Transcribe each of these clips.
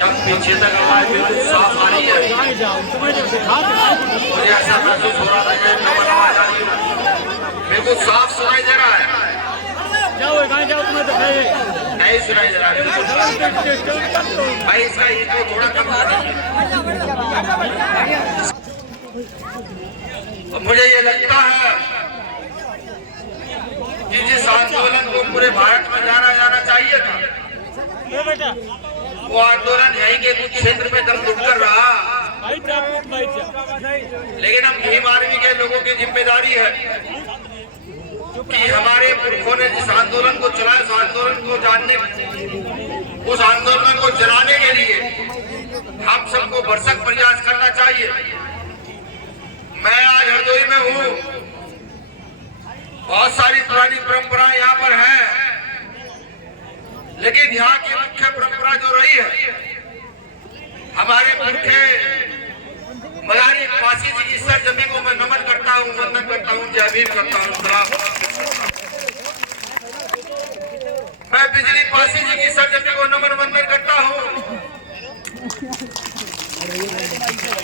पीछे तक आवाज बिल्कुल साफ आ रही है। मुझे ऐसा महसूस हो रहा था कि डबल आवाज आ रही है, बिल्कुल साफ सुनाई दे रहा है। नहीं सुनाई दे रहा है भाई, इसका इको थोड़ा कम कर दीजिए। मुझे ये लगता है कि जिस आंदोलन को पूरे भारत में जाना चाहिए था, वो आंदोलन यहीं के कुछ क्षेत्र में दम घुट कर रहा। लेकिन हम भीम आर्मी के लोगों की जिम्मेदारी है कि हमारे पुरखों ने जिस आंदोलन को चलाया, उस आंदोलन को चलाने के लिए हम सबको भरसक प्रयास करना चाहिए। मैं आज हरदोई में हूँ, बहुत सारी पुरानी परंपराएं यहाँ पर हैं, लेकिन यहाँ की मुख्य परंपरा जो रही है, हमारे पुरखे मदारी पासी जी की सरजमी को मैं नमन करता हूँ, वंदन करता हूँ, जय भीम करता हूँ। मैं बिजली पासी जी की सरजमी को नमन वंदन करता हूँ।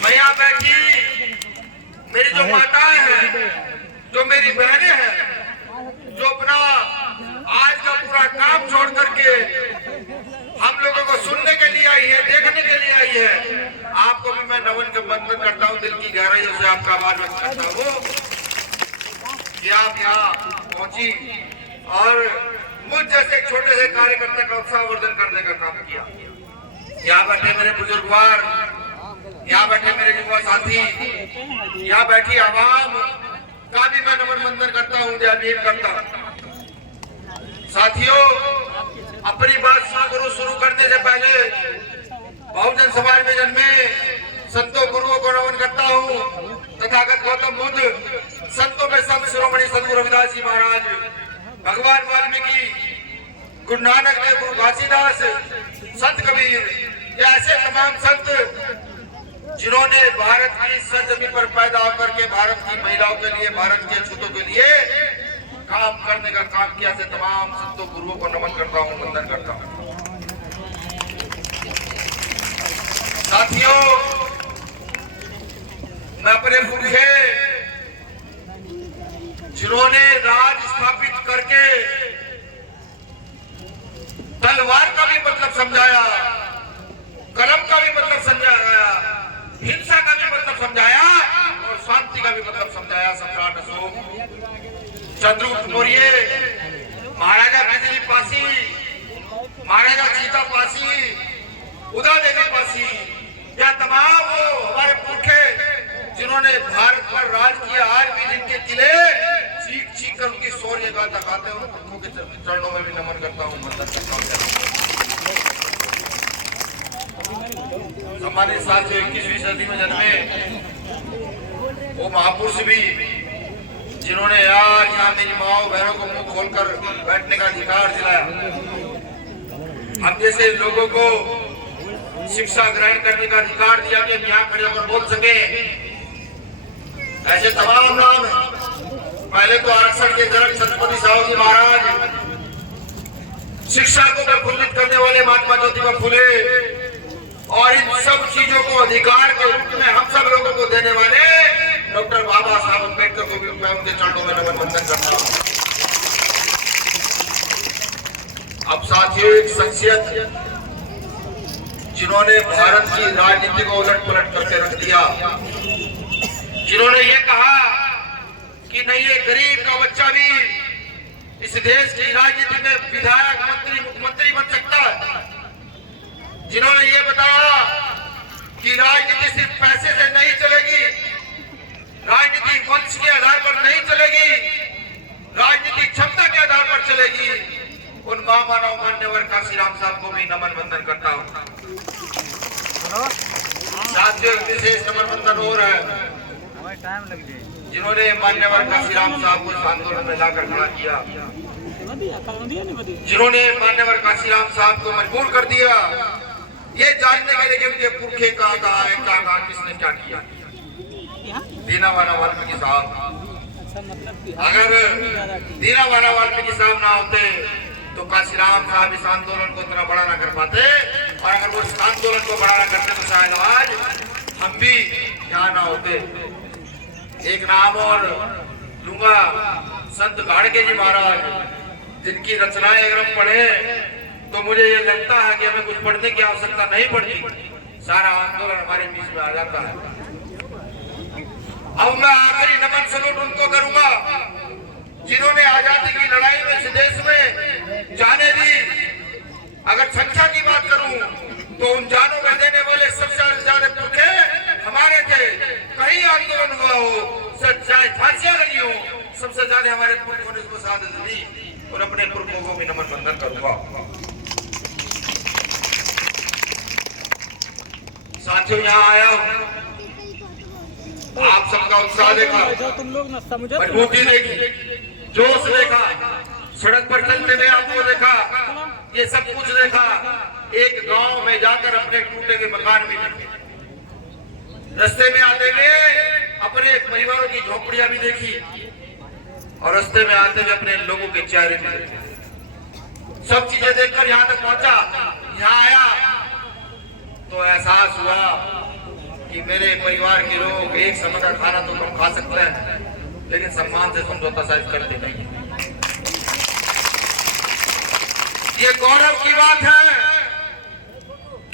मैं यहाँ बैठी मेरी जो माताएं हैं, जो मेरी बहनें हैं, जो अपना आज का पूरा काम छोड़ करके हम लोगों को सुनने के लिए आई है, देखने के लिए आई है, आपको भी मैं नमन वंदन करता हूँ, दिल की गहराइयों से आपका आभार व्यक्त करता हूँ कि आप यहाँ पहुंची और मुझ जैसे छोटे से कार्यकर्ता का उत्साहवर्धन करने का काम किया। यहाँ बैठे मेरे बुजुर्गवार, यहाँ बैठे मेरे युवा साथी, यहाँ बैठी आवाम का भी मैं नमन वंदन करता हूँ, जय भीम करता हूँ। साथियों, अपनी बात शुरू करने से पहले बहुजन समाज में जन्मे संतों गुरुओं को नमन करता हूँ। तथागत गौतम बुद्ध, संतों में संत शिरोमणि सद्गुरु रविदास जी महाराज, भगवान वाल्मीकि, गुरु नानक देव, गुरु घासीदास, संत कबीर, ये ऐसे तमाम संत जिन्होंने भारत की सरजमी पर पैदा होकर के भारत की महिलाओं के लिए, भारत के छूतों के लिए काम करने का काम किया, से तमाम संतों गुरुओं को नमन करता हूँ, वंदन करता हूँ। साथियों, मैं अपने पुरखे जिन्होंने राज स्थापित करके तलवार का भी मतलब समझाया, कलम का भी मतलब समझाया, हिंसा का भी मतलब समझाया और शांति का भी मतलब समझाया, सम्राट अशोक, चंद्रगुप्त मौर्य, महाराजा बिजली पासी, महाराजा सीता पासी, उदा देवी पासी, या तमाम वो हमारे पुरखे जिन्होंने भारत पर राज किया, आज भी जिनके किले चीख चीख कर उनकी शौर्य गाथा गाते हैं, उन पुरखों के चरणों में भी नमन करता हूँ, वंदन करता हूँ। हमारे साथ जो 21वीं सदी में जन्मे वो महापुरुष भी, जिन्होंने आज यहाँ मेरी माओ बहनों को मुंह खोलकर बैठने का अधिकार दिलाया, हम जैसे लोगों को शिक्षा ग्रहण करने का अधिकार दिया कि हम यहाँ खड़े होकर बोल सके, ऐसे तमाम नाम है। पहले तो आरक्षण के जनक छत्रपति साहू जी महाराज, शिक्षा को प्रफुल्लित करने वाले महात्मा ज्योतिबा फुले, और इन सब चीजों को अधिकार के रूप में हम सब लोगों को देने वाले डॉक्टर बाबा साहब अम्बेडकर को भी मैं उनके चरणों में नमन वंदन करता हूँ। अब साथियों, एक शख्सियत जिन्होंने भारत की राजनीति को उलट पलट करके रख दिया, जिन्होंने ये कहा कि नहीं, ये गरीब का बच्चा भी इस देश की राजनीति में विधायक, मंत्री, मुख्यमंत्री बन सकता है, जिन्होंने ये बताया कि राजनीति सिर्फ पैसे से नहीं चलेगी, राजनीति वंश के आधार पर नहीं चलेगी, राजनीति क्षमता के आधार पर चलेगी, उन महामानव मान्यवर काशीराम साहब को भी नमन वंदन करता हूँ। साथियों, एक विशेष नमन वंदन हो रहा है जिन्होंने मान्यवर काशीराम साहब को इस आंदोलन में लाकर खड़ा किया, जिन्होंने मान्यवर काशीराम साहब को मजबूर कर दिया ये जानने के लिए कि उनके पुरखे कहाँ है, क्या कहा, किसने क्या किया। दीनावाना वाल्मीकि साहब, अगर दीनावाना वाल्मीकि साहब ना होते तो काशीराम साहब इस आंदोलन को इतना बड़ा ना कर पाते और अगर वो इस आंदोलन को बढ़ाना करते तो शायद आज हम भी यहाँ ना होते। एक नाम और लूंगा, संत गाड़गे जी महाराज, जिनकी रचनाएं अगर हम पढ़े तो मुझे ये लगता है कि हमें कुछ पढ़ने की आवश्यकता नहीं पड़ती, सारा आंदोलन हमारे बीच में आ जाता है। अब मैं आखिरी नमन सलूट उनको करूंगा जिन्होंने आजादी की लड़ाई में इस देश में जाने दी। अगर संख्या की बात करूं तो उन जानों में देने वाले सबसे ज्यादा पुरखे हमारे थे। कहीं आंदोलन हुआ हो, चाहे फांसियां लगी हो, सबसे ज्यादा हमारे पुरखों ने इसको साथ दी और अपने पुरखों को भी नमन बंधन करूंगा। साथियों, यहाँ आया हूं, आप सबका उत्साह देखा, मजबूती देखी, जोश देखा, सड़क पर चलते हुए आपको देखा, ये सब कुछ देखा। एक गांव में जाकर अपने टूटे हुए मकान भी देखे, रास्ते में आते हुए अपने परिवारों की झोपड़ियां भी देखी और रास्ते में आते हुए अपने लोगों के चेहरे भी देखे। सब चीजें देखकर यहाँ तक पहुंचा, यहाँ आया तो एहसास हुआ कि मेरे परिवार के लोग एक समय का खाना तो कम खा सकते हैं, लेकिन सम्मान से समझौता शायद करते नहीं। ये गौरव की बात है,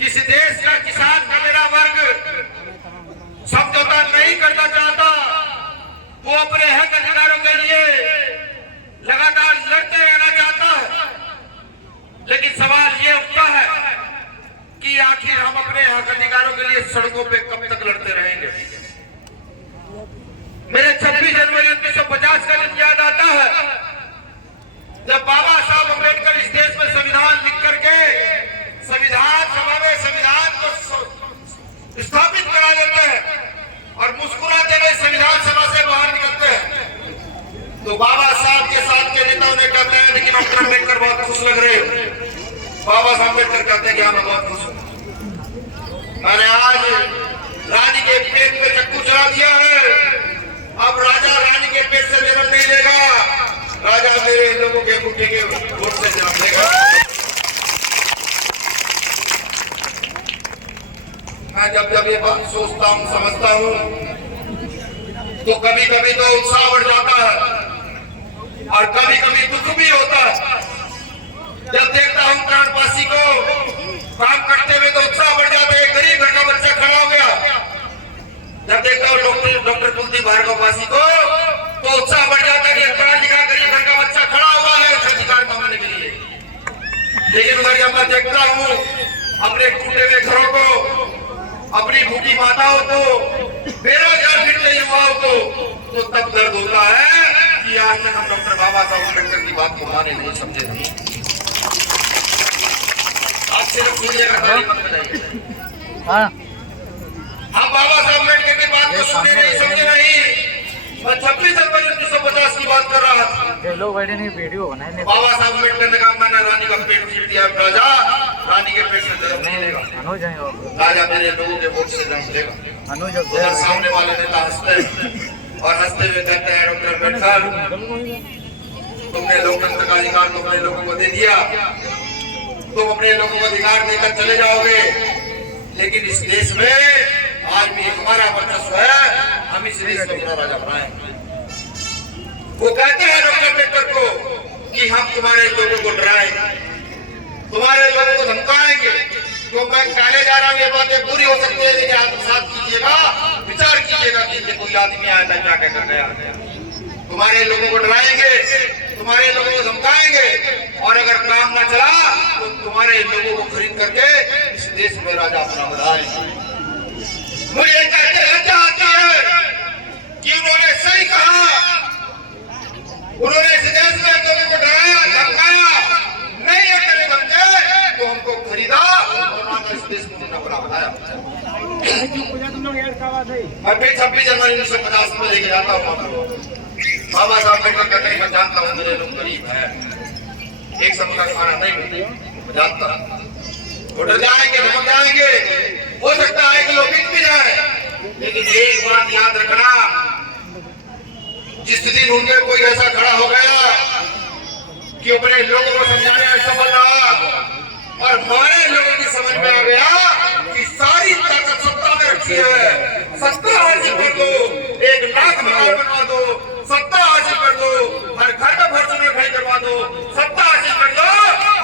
किसी देश का किसान का मेरा वर्ग समझौता नहीं करना चाहता, वो अपने हक अधिकारों के लिए लगातार लड़ते रहना चाहता है। लेकिन सवाल ये उठता है कि आखिर हम अपने हक अधिकारों के लिए सड़कों पे कब तक लड़ते रहेंगे। मेरे 26 जनवरी 1950 का दिन याद आता है, जब बाबा साहब अम्बेडकर इस देश में संविधान लिख करके संविधान सभा में संविधान को स्थापित करा देते हैं और मुस्कुराते हुए संविधान सभा से बाहर निकलते हैं, तो बाबा साहब के साथ के नेताओं ने कहते हैं लेकिन डॉक्टर अम्बेडकर बहुत खुश लग रहे हो। बाबा साहब अम्बेडकर कहते हैं कि हाँ, मैं बहुत खुश हूँ, मैंने आज रानी के पेट पे चक्कू चला दिया है, अब राजा रानी के पेट से जन्म नहीं लेगा, राजा मेरे लोगों के मुट्ठी के वोट से जन्म लेगा। मैं जब ये बात सोचता हूँ, समझता हूँ, तो कभी कभी तो उत्साह बढ़ जाता है और कभी कभी दुख भी होता है। जब देखता हूँ प्राणवासी को काम करते हुए तो उत्साह बढ़ जाता है, गरीब घर का बच्चा खड़ा हो गया। जब देखता हूँ डॉक्टर कुलदीप भार्गववासी को तो उत्साह बढ़ जाता है कि गरीब घर का बच्चा खड़ा हुआ है अधिकार मांगने के लिए। लेकिन जब मैं देखता हूँ अपने टूटे हुए घरों को, अपनी भूखी माताओं को, बेरोजगार फिरते युवाओं को, तो तब दर्द होता है कि आज तक हम डॉक्टर बाबा साहब अम्बेडकर की बात को माने नहीं, समझे नहीं। आप सिर्फ सुनिएगा, ताली मत बजाइए। हम बाबा साहब अम्बेडकर की बात को सुने नहीं, समझे नहीं। मैं 26 जनवरी 1950 की बात कर रहा था। लोग वीडियो बनाए, बाबा साहब अम्बेडकर ने कहा मैंने रानी का पेट चीर दिया, राजा रानी के पेट से जन्म नहीं लेगा, राजा मेरे लोगों के वोट से जन्म लेगा। उधर सामने वाले नेता हंसते हैं और हंसते हुए कहते हैं डॉक्टर अम्बेडकर, तुमने लोकतंत्र का अधिकार तुमने लोगों को दे दिया, तुम अपने लोगों को अधिकार देकर चले जाओगे, लेकिन इस देश में आज भी हमारा वर्चस्व है, हम इस देश को अपना राजा बनाएंगे। वो कहते हैं डॉक्टर अम्बेडकर को कि हम तुम्हारे लोगों को डराएंगे, तुम्हारे लोगों को धमकाएंगे। तो मैं कहने जा रहा हूँ, ये बातें बुरी हो सकती है, लेकिन आप साथ कीजिएगा, विचार कीजिएगा कि ये कोई आदमी आया था क्या कहकर गया। तुम्हारे लोगों को डराएंगे, तुम्हारे लोगों को धमकाएंगे और अगर काम न चला तो तुम्हारे लोगों को खरीद करके इस देश में राजा अपना बनाएंगे। मुझे कहते लज्जा आती है कि उन्होंने सही कहा, उन्होंने इस देश में लोगों को डराया, धमकाया, नहीं ये करे धमके तो हमको खरीदा और इस देश को अपना बनाया। मैं फिर 26 जनवरी 1950 में लेके जाता हूँ बाबा साहब अम्बेडकर का, नहीं मैं जानता हूँ मेरे लोग गरीब है, एक समय का खाना नहीं मिलता, जानता वो डर जाएंगे, धमक जाएंगे, हो सकता है कि लोग बिक भी जाए, लेकिन एक बात याद रखना, जिस दिन उनके कोई ऐसा खड़ा हो गया कि अपने लोगों को समझाने में सफल रहा, और हमारे लोगों की समझ में आ गया कि सारी ताकत सत्ता में रखी है। सत्ता हासिल कर दो, 1 लाख मकान बनवा दो, सत्ता हासिल कर दो, हर घर में भरपूर मिठाई करवा दो, सत्ता हासिल कर दो,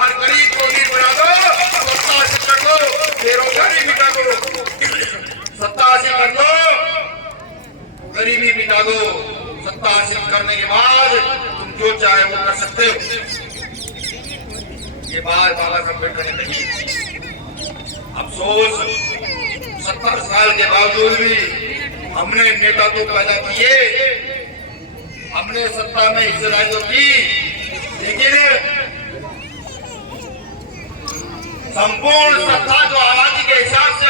हर गरीब को अमीर बना दो, सत्ता हासिल कर दो, बेरोजगारी मिटा दो, सत्ता हासिल कर दो, गरीबी मिटा दो। सत्ता हासिल करने के बाद तुम जो चाहे वो कर सकते हो। ये बात बाबा साहब अम्बेडकर ने कही। अफसोस 70 साल के बावजूद भी हमने नेता तो पैदा किए, हमने सत्ता में हिस्सेदारी तो की, लेकिन संपूर्ण सत्ता जो आबादी के हिसाब से